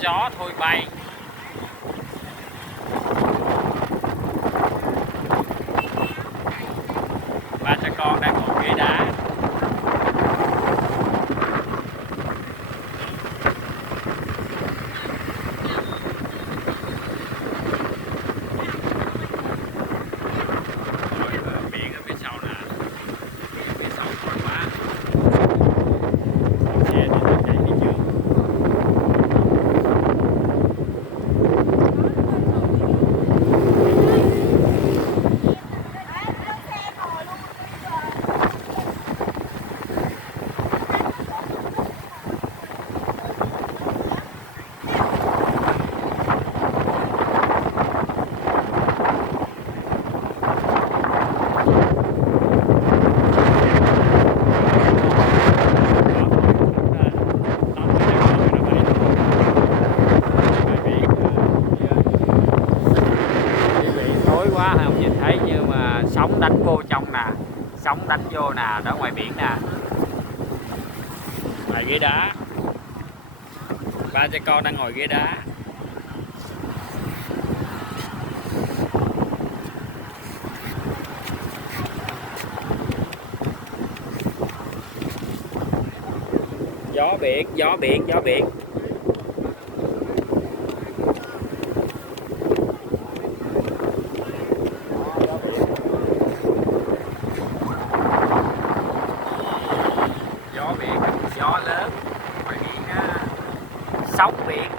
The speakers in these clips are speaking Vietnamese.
gió thôi bay. Ba cha con đang ngồi ghế đá. Biển ở phía sau nè, phía sau thôi quá. Xe thì nó chạy đi trước. Quá không nhìn thấy nhưng mà sóng đánh vô trong nè, sóng đánh vô nè, đó ngoài biển nè. Ngoài ghế đá, ba cha con đang ngồi ghế đá. Gió biển, gió biển, gió biển. Gió biển, gió lớn, ngoài biển sóng biển.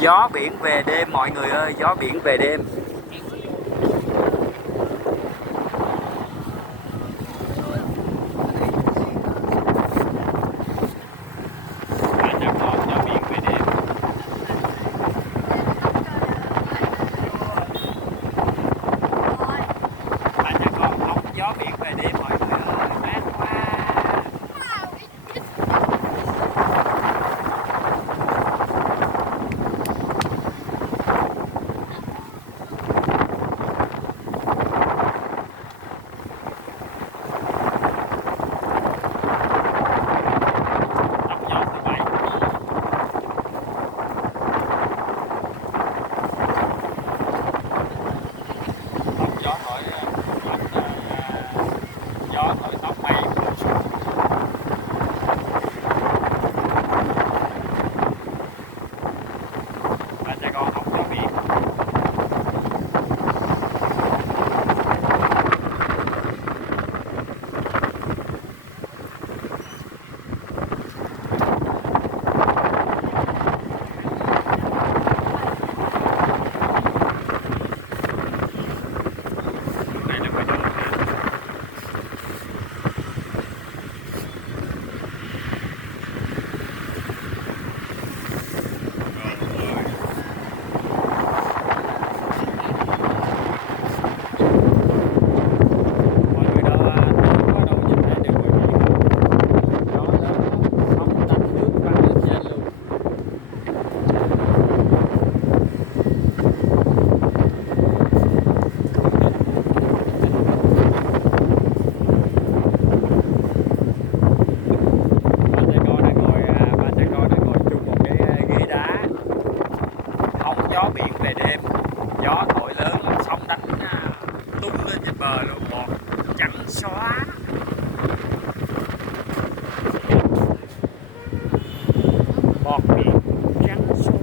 Gió biển về đêm mọi người ơi, gió biển về đêm. Gió biển về đêm mọi người ơi, mát quá. Gió thổi tóc mây. Ba cha con không gió biển. Này là ngoài đường. Gió biển về đêm, gió thổi lớn là sóng đánh tung lên trên bờ luôn, bọt trắng xóa. Bọt biển trắng xóa.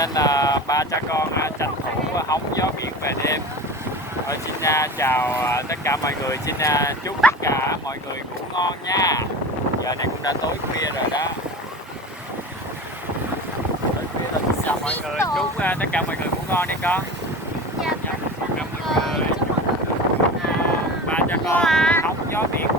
nên là ba cha con tranh thủ hóng gió biển về đêm. Thôi xin chào tất cả mọi người, xin chúc tất cả mọi người ngủ ngon nha. Giờ này cũng đã tối khuya rồi đó. Tối khuya rồi, xin chào mọi người, chúc tất cả mọi người ngủ ngon đi con. Dạ, Tất cả mọi người, ba cha con hóng gió biển